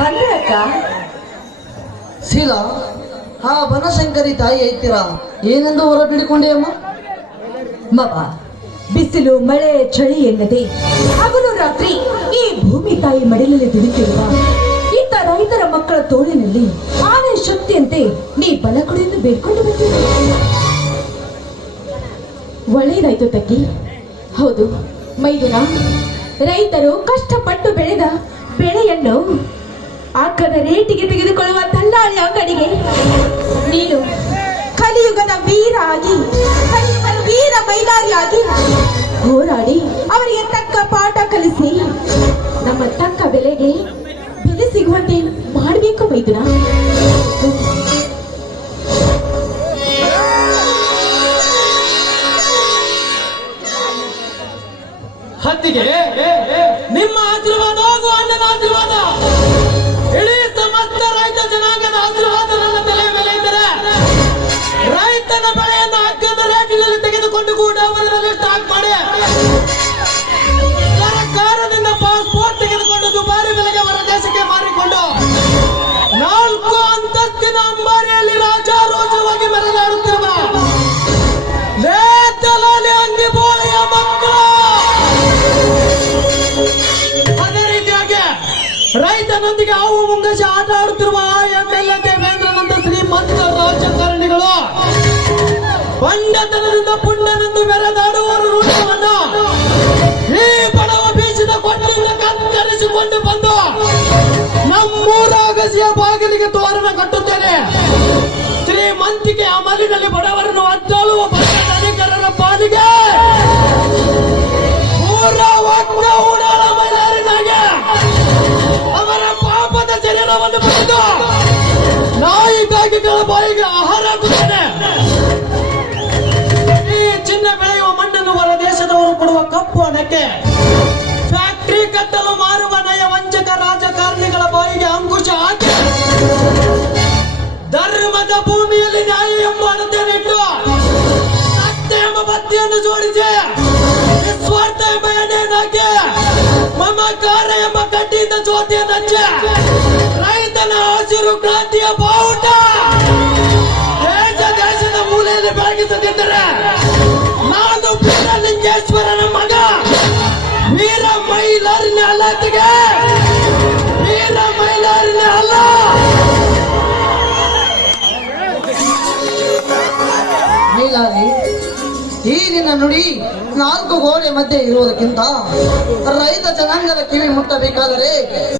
ಬಂದೆ ಅಕ್ಕ. ಶೀಲಾ, ಆ ಬನಶಂಕರಿ ತಾಯಿ ಐತಿರಾ ಏನೆಂದು ಹೊರ ಬಿಡಿಕೊಂಡೆ ಅಮ್ಮ? ಮವ, ಬಿಸಿಲು ಮಳೆ ಚಳಿ ಎನ್ನದೆ ಹಗಲು ರಾತ್ರಿ ಈ ಭೂಮಿ ತಾಯಿ ಮಡಿಲಲ್ಲಿ ದುಡಿತಿರುವ ಇತ್ತ ರೈತರ ಮಕ್ಕಳ ತೋಳಿನಲ್ಲಿ ಆನೆ ಶಕ್ತಿಯಂತೆ ನೀ ಬಲ ಕೊಡೆಂದು ಬೇಡ್ಕೊಂಡು ಬಂದಿದ್ದೆ. ಒಳ್ಳೆಯದಾಯ್ತು ತಕ್ಕಿ. ಹೌದು ಮೈದುನ, ರೈತರು ಕಷ್ಟಪಟ್ಟು ಬೆಳೆದ ಬೆಳೆಯನ್ನು ಅಗ್ಗದ ರೇಟಿಗೆ ತೆಗೆದುಕೊಳ್ಳುವ ದಲ್ಲಾಳಿ ಅಂಗಡಿಗೆ ನೀನು ಕಲಿಯುಗದ ವೀರ ಆಗಿ, ಕಲಿಯುಗದ ವೀರ ಮೈದಾರಿಯಾಗಿ ಹೋರಾಡಿ ಅವರಿಗೆ ತಕ್ಕ ಪಾಠ ಕಲಿಸಿ ನಮ್ಮ ತಕ್ಕ ಬೆಲೆ ಸಿಗುವಂತೆ ಮಾಡಬೇಕು ಮೈದುನ. ಹತ್ತಿಗೆ ನಿಮ್ಮ ಆಶೀರ್ವಾದ ಹಾಗೂ ಅಣ್ಣನ ಆಶೀರ್ವಾದ, ಇಡೀ ಸಮಸ್ತ ರೈತ ಜನಾಂಗದ ಆಶೀರ್ವಾದ ನನ್ನ ತಲೆ ಮೇಲೆ ಇದ್ದರೆ ರೈತನ ಬೆಳೆಯನ್ನು ಅಗ್ಗದ ರೇಟಿನಲ್ಲಿ ತೆಗೆದುಕೊಂಡು ಕೂಡ ಅವರಲ್ಲಿ ಸ್ಟಾಕ್ ಮಾಡಿ ಸರ್ಕಾರದಿಂದ ಪಾಸ್ಪೋರ್ಟ್ ತೆಗೆದುಕೊಂಡು ದುಬಾರಿ ಬೆಲೆಗೆ ಹೊರ ದೇಶಕ್ಕೆ ಮಾರಿಕೊಂಡು 4 ಅಂತಸ್ತಿನ ಅಂಬಾರಿಯಲ್ಲಿ ರಾಜಾರೋಜವಾಗಿ ಮೆರೆದಾಡುತ್ತಿರುವ ನೇತಲಲ್ಲಿ ಅಂಗಿ ಬೋಳಿಯ ಮಕ್ಕಳು. ಅದೇ ರೀತಿಯಾಗಿ ರೈತನೊಂದಿಗೆ ಹಾವು ಮುಂಗಸಿ ಆಟ ಆಡುತ್ತಿರುವ MLA ದೇವೇಂದ್ರನಂತ ಶ್ರೀಮಂತ ರಾಜಕಾರಣಿಗಳು ಬಂಡತನದಿಂದ ಪುಂಡನೆಂದು ಮೆರೆದಾಡುವರು ರೂಢವನ್ನು ಈ ಬಡವ ಬೀಸಿದ ಕೊಟ್ಟಿಂದ ಕತ್ತರಿಸಿಕೊಂಡು ಬಂದು ನಮ್ಮೂರ ಅಗಸಿಯ ಬಾಗಿಲಿಗೆ ತೋರಣ ಕಟ್ಟುತ್ತೇನೆ. ಶ್ರೀಮಂತಿಕೆ ಅಮಲಿನಲ್ಲಿ ಬಡವರನ್ನು ಅದ್ದಾಳುವ ಅಧಿಕಾರರ ಪಾಲಿಗೆ ಊರಾಳ ಮೈಲಾರಿನಾಗೆ ಅವರ ಪಾಪದ ಶರೀರವನ್ನು ಬರೆದು ನಾಯಿಗಾಗಿಗಳ ಬಾಯಿಗೆ ಆಹಾರ ಹಾಕುತ್ತೇನೆ. ಈ ಚಿನ್ನ ಬೆಳೆಯುವ ಮಣ್ಣನ್ನು ಹೊರ ದೇಶದವರು ಕೊಡುವ ಕಪ್ಪು ಹಣಕ್ಕೆ ಫ್ಯಾಕ್ಟರಿ ಕಟ್ಟಲು ಮಾರುವ ನಯ ವಂಚಕ ರಾಜಕಾರಣಿಗಳ ಬಾಯಿಗೆ ಅಂಕುಶ ಹಾಕಿ ಧರ್ಮದ ಭೂಮಿಯಲ್ಲಿ ನ್ಯಾಯ ಎಂಬ ಅಣತೆಯನ್ನಿಟ್ಟು ಸತ್ಯ ಎಂಬ ಬತ್ತಿಯನ್ನು ಜೋಡಿಸಿ ನಿಸ್ವಾರ್ಥ ಎಂಬ ಎಣ್ಣೆಯನ್ನು ಹಾಕಿ ಮಮಕಾರ ಎಂಬ ಕಡ್ಡಿಯಿಂದ ಜ್ಯೋತಿಯನ್ನು ಹಚ್ಚಿ ರೈತನ ಹಸಿರು ಕ್ರಾಂತಿಯ ಬಾವುಟ ದೇಶದ ಮೂಲೆಯಲ್ಲಿ ಬೆಳಗಿಸದಿದ್ದರೆ ನಾನು ಬೀರಲಿಂಗೇಶ್ವರನ ಮಗ ವೀರ ಮೈಲಾರಿನ ಅಲ್ಲತ್ತಿಗೆ ವೀರ ಮೈಲಾರಿನ ಅಲ್ಲ. ಮೈಲಾರಿ, ಈಗಿನ ನುಡಿ 4 ಗೋಡೆ ಮಧ್ಯೆ ಇರುವುದಕ್ಕಿಂತ ರೈತ ಜನಾಂಗದ ಕಿವಿ ಮುಟ್ಟಬೇಕಾದರೆ